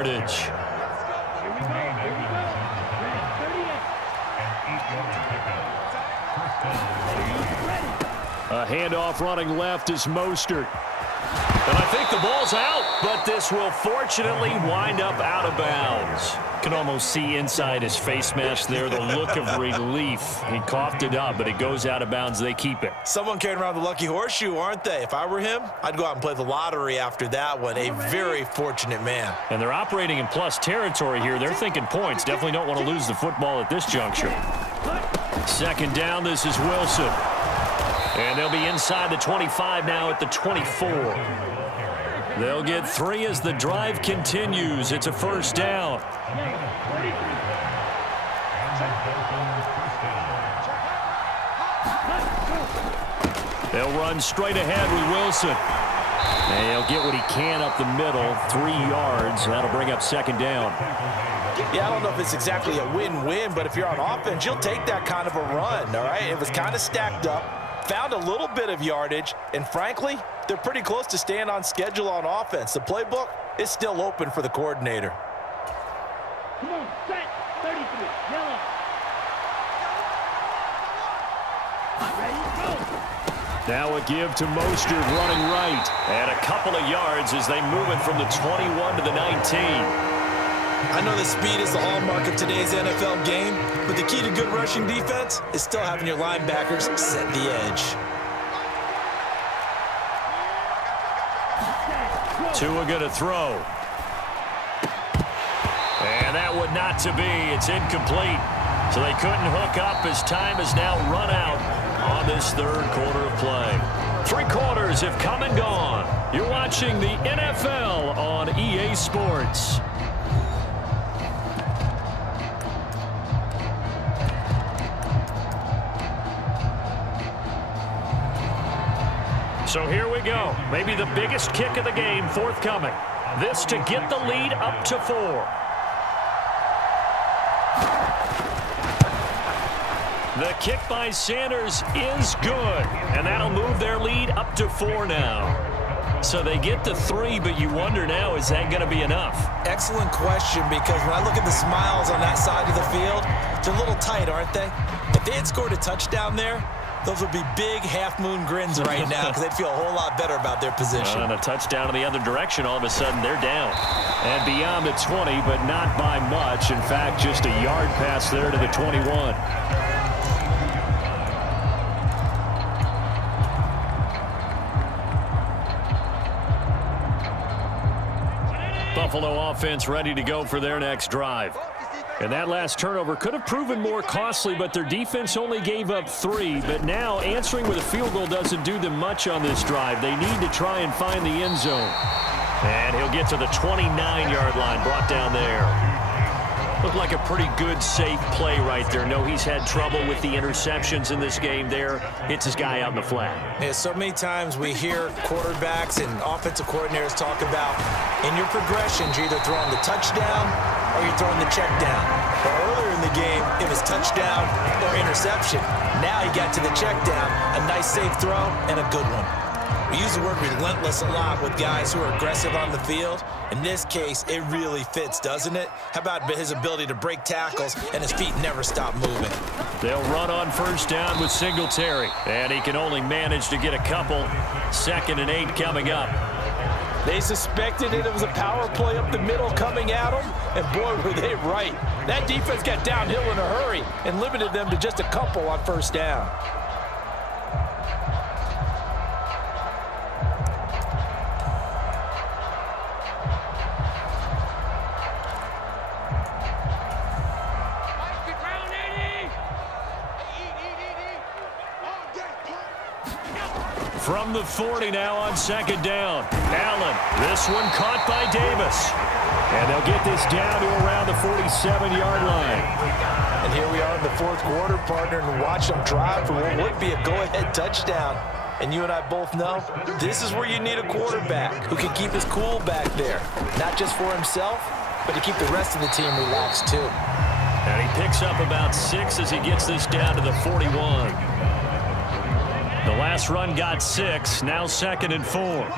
yardage. A handoff running left is Mostert. And I think the ball's out, but this will fortunately wind up out of bounds. Can almost see inside his face mask there the look of relief. He coughed it up, but it goes out of bounds. They keep it. Someone carrying around the lucky horseshoe, aren't they? If I were him, I'd go out and play the lottery after that one. A very fortunate man. And they're operating in plus territory here. They're thinking points. Definitely don't want to lose the football at this juncture. Second down, this is Wilson. And they'll be inside the 25 now at the 24. They'll get 3 as the drive continues. It's a first down. They'll run straight ahead with Wilson. And he'll get what he can up the middle, 3 yards. That'll bring up second down. Yeah, I don't know if it's exactly a win-win, but if you're on offense, you'll take that kind of a run, all right? It was kind of stacked up, found a little bit of yardage, and frankly, they're pretty close to staying on schedule on offense. The playbook is still open for the coordinator. Come on, set, 33, yellow. Ready, go. Now a give to Mostert running right. And a couple of yards as they move it from the 21 to the 19. I know that speed is the hallmark of today's NFL game, but the key to good rushing defense is still having your linebackers set the edge. Tua going to throw. And that would not to be. It's incomplete. So they couldn't hook up as time has now run out on this third quarter of play. 3 quarters have come and gone. You're watching the NFL on EA Sports. So here we go. Maybe the biggest kick of the game forthcoming. This to get the lead up to 4. The kick by Sanders is good, and that'll move their lead up to 4 now. So they get to 3, but you wonder now, is that going to be enough? Excellent question, because when I look at the smiles on that side of the field, they're a little tight, aren't they? If they had scored a touchdown there, those would be big half-moon grins right now because they'd feel a whole lot better about their position. And a touchdown in the other direction, all of a sudden they're down. And beyond the 20, but not by much. In fact, just a yard pass there to the 21. Buffalo offense ready to go for their next drive. And that last turnover could have proven more costly, but their defense only gave up 3. But now answering with a field goal doesn't do them much on this drive. They need to try and find the end zone. And he'll get to the 29-yard line, brought down there. Looked like a pretty good, safe play right there. No, he's had trouble with the interceptions in this game there. Hits his guy out in the flat. Yeah, so many times we hear quarterbacks and offensive coordinators talk about in your progressions, you're either throwing the touchdown or you're throwing the check down. But earlier in the game, it was touchdown or interception. Now he got to the check down, a nice safe throw, and a good one. We use the word relentless a lot with guys who are aggressive on the field. In this case, it really fits, doesn't it? How about his ability to break tackles and his feet never stop moving? They'll run on first down with Singletary. And he can only manage to get a couple. 2nd and 8 coming up. They suspected it was a power play up the middle coming at them, and boy, were they right. That defense got downhill in a hurry and limited them to just a couple on first down. From the 40 now on 2nd down. Allen, this one caught by Davis. And they'll get this down to around the 47-yard line. And here we are in the 4th quarter, partner, and watch them drive for what would be a go-ahead touchdown. And you and I both know this is where you need a quarterback who can keep his cool back there. Not just for himself, but to keep the rest of the team relaxed too. And he picks up about 6 as he gets this down to the 41. The last run got 6, now 2nd and 4.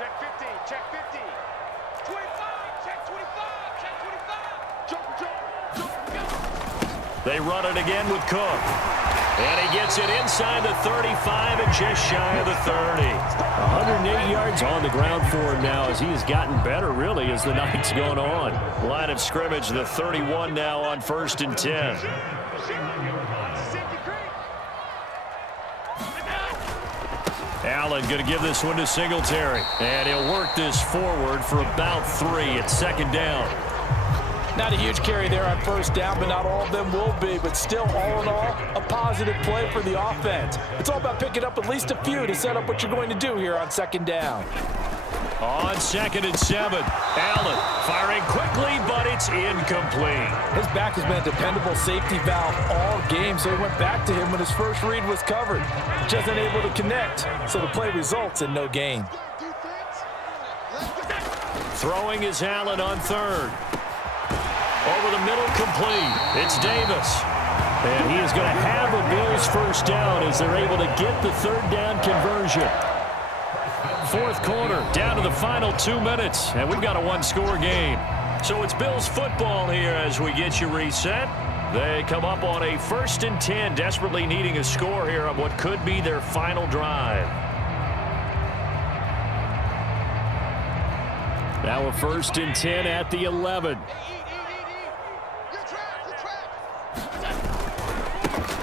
Check 15, check 15. 25, check 25, check 25. Jump. They run it again with Cook. And he gets it inside the 35 and just shy of the 30. 108 yards on the ground for him now as he has gotten better, really, as the night's gone on. Line of scrimmage, the 31 now on 1st and 10. Allen going to give this one to Singletary. And he'll work this forward for about 3 at 2nd down. Not a huge carry there on 1st down, but not all of them will be. But still, all in all, a positive play for the offense. It's all about picking up at least a few to set up what you're going to do here on 2nd down. On 2nd and 7, Allen firing quickly, but it's incomplete. His back has been a dependable safety valve all game, so he went back to him when his first read was covered. Just unable to connect, so the play results in no gain. Throwing is Allen on 3rd. Over the middle, complete. It's Davis. And he is going to have a Bills 1st down as they're able to get the 3rd down conversion. 4th quarter, down to the final 2 minutes, and we've got a 1-score game. So it's Bills football here as we get you reset. They come up on a 1st and 10, desperately needing a score here on what could be their final drive. Now a 1st and 10 at the 11.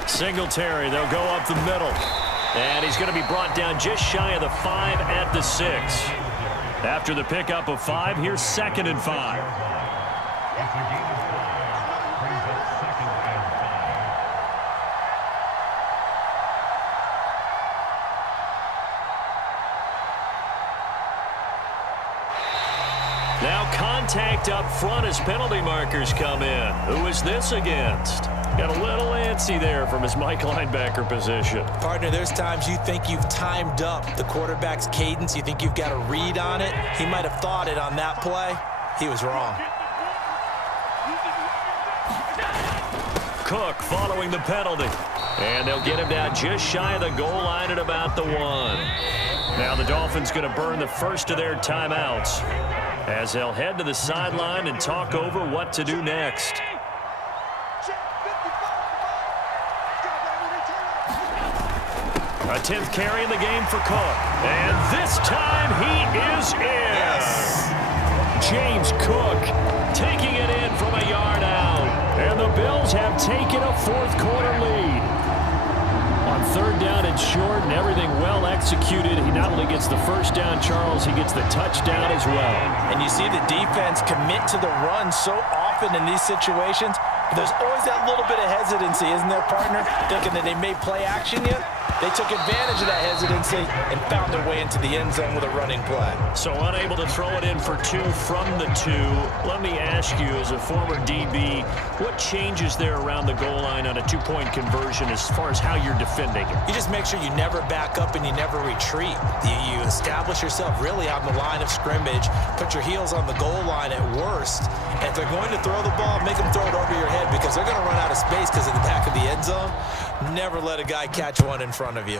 Singletary, they'll go up the middle. And he's going to be brought down just shy of the 5 at the 6. After the pickup of 5, here's 2nd and 5. Now contact up front as penalty markers come in. Who is this against? Got a little antsy there from his Mike linebacker position. Partner, there's times you think you've timed up the quarterback's cadence. You think you've got a read on it. He might have thought it on that play. He was wrong. Cook following the penalty. And they'll get him down just shy of the goal line at about the 1. Now the Dolphins going to burn the first of their timeouts as they'll head to the sideline and talk over what to do next. A 10th carry in the game for Cook. And this time he is in. Yes. James Cook taking it in from a yard out. And the Bills have taken a 4th quarter lead. On 3rd down and short and everything well executed. He not only gets the 1st down, Charles, he gets the touchdown as well. And you see the defense commit to the run so often in these situations. There's always that little bit of hesitancy, isn't there, partner? Thinking that they may play action yet. They took advantage of that hesitancy and found their way into the end zone with a running play. So unable to throw it in for 2 from the 2. Let me ask you, as a former DB, what changes there around the goal line on a 2-point conversion as far as how you're defending it? You just make sure you never back up and you never retreat. You establish yourself really on the line of scrimmage, put your heels on the goal line at worst. And if they're going to throw the ball, make them throw it over your head because they're going to run out of space because of the back of the end zone. Never let a guy catch one in front of you.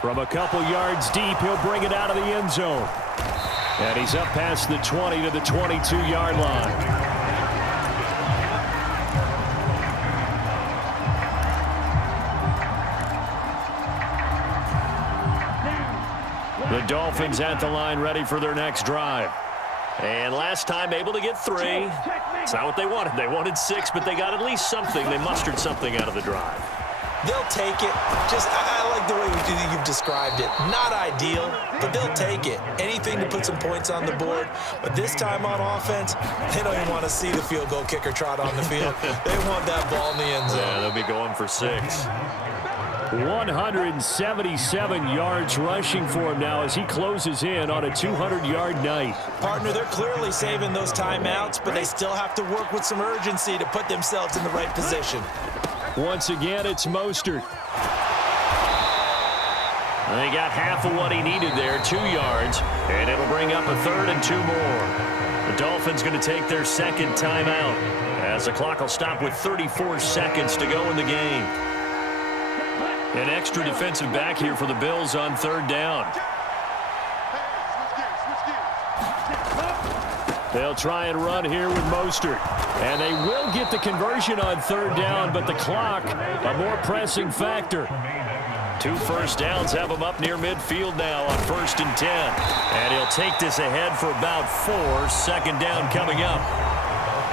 From a couple yards deep, he'll bring it out of the end zone. And he's up past the 20 to the 22-yard line. The Dolphins at the line ready for their next drive. And last time able to get 3. It's not what they wanted. They wanted 6, but they got at least something. They mustered something out of the drive. They'll take it. I like the way you've described it. Not ideal, but they'll take it. Anything to put some points on the board. But this time on offense, they don't even want to see the field goal kicker trot on the field. They want that ball in the end zone. Yeah, they'll be going for 6. 177 yards rushing for him now as he closes in on a 200-yard night. Partner, they're clearly saving those timeouts, but they still have to work with some urgency to put themselves in the right position. Once again, it's Mostert. They got half of what he needed there, 2 yards, and it'll bring up a 3rd and 2 more. The Dolphins going to take their 2nd timeout as the clock will stop with 34 seconds to go in the game. An extra defensive back here for the Bills on third down. They'll try and run here with Mostert. And they will get the conversion on third down, but the clock, a more pressing factor. 2 first downs have him up near midfield now on 1st and 10. And he'll take this ahead for about 4. Second down coming up.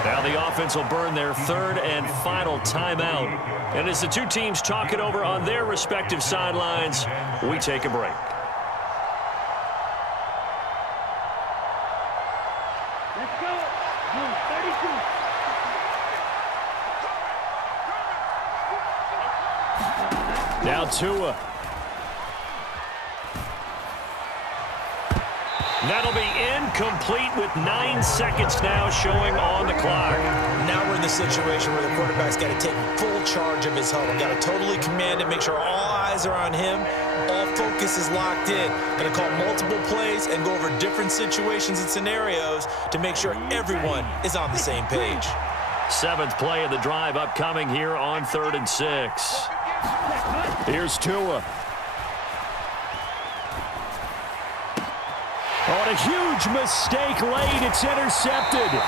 Now the offense will burn their 3rd and final timeout. And as the two teams talk it over on their respective sidelines, we take a break. Let's go. Move 32. Now Tua. That'll be incomplete with 9 seconds now showing on the clock. Now we're in the situation where the quarterback's got to take full charge of his huddle. Got to totally command it, make sure all eyes are on him. All focus is locked in. Going to call multiple plays and go over different situations and scenarios to make sure everyone is on the same page. 7th play of the drive upcoming here on 3rd and 6. Here's Tua. On a huge mistake late, it's intercepted.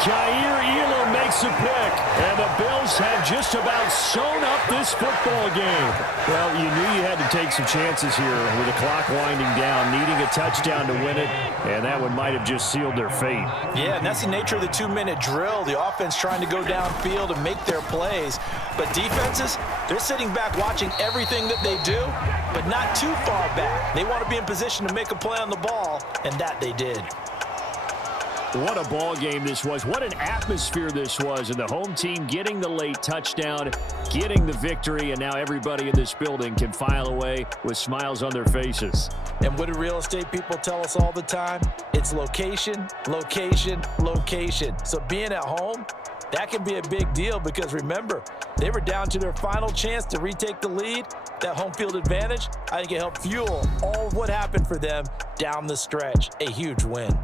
Kaiir Elam makes a pick, and the Bills have just about sewn up this football game. Well, you knew you had to take some chances here with the clock winding down, needing a touchdown to win it, and that one might have just sealed their fate. Yeah, and that's the nature of the 2-minute drill. The offense trying to go downfield and make their plays. But defenses, they're sitting back watching everything that they do, but not too far back. They want to be in position to make a play on the ball, and that they did. What a ball game this was. What an atmosphere this was. And the home team getting the late touchdown, getting the victory, and now everybody in this building can file away with smiles on their faces. And what do real estate people tell us all the time? It's location, location, location. So being at home, that can be a big deal because remember, they were down to their final chance to retake the lead. That home field advantage, I think it helped fuel all of what happened for them down the stretch. A huge win.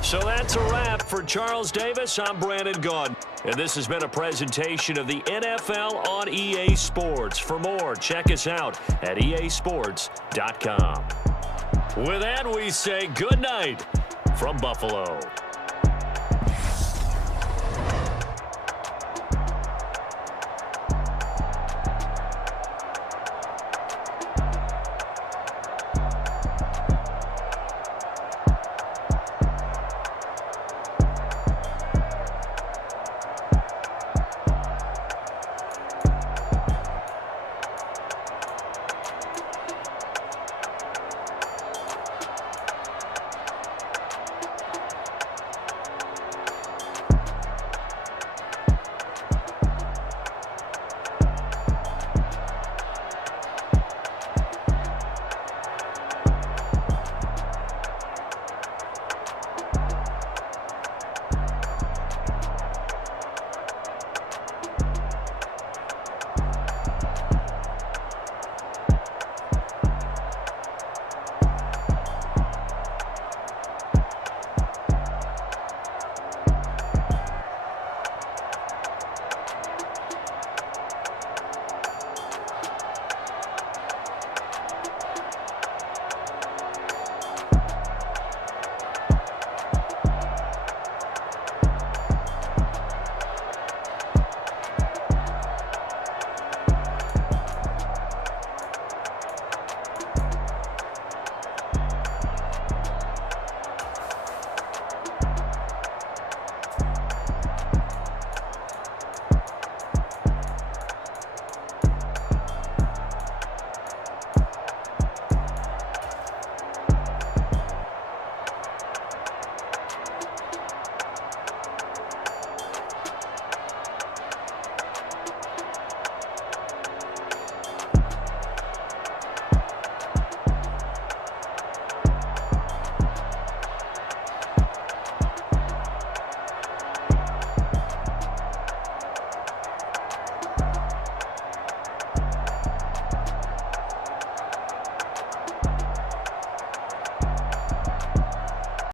So that's a wrap for Charles Davis. I'm Brandon Gaudin, and this has been a presentation of the NFL on EA Sports. For more, check us out at easports.com. With that, we say good night from Buffalo.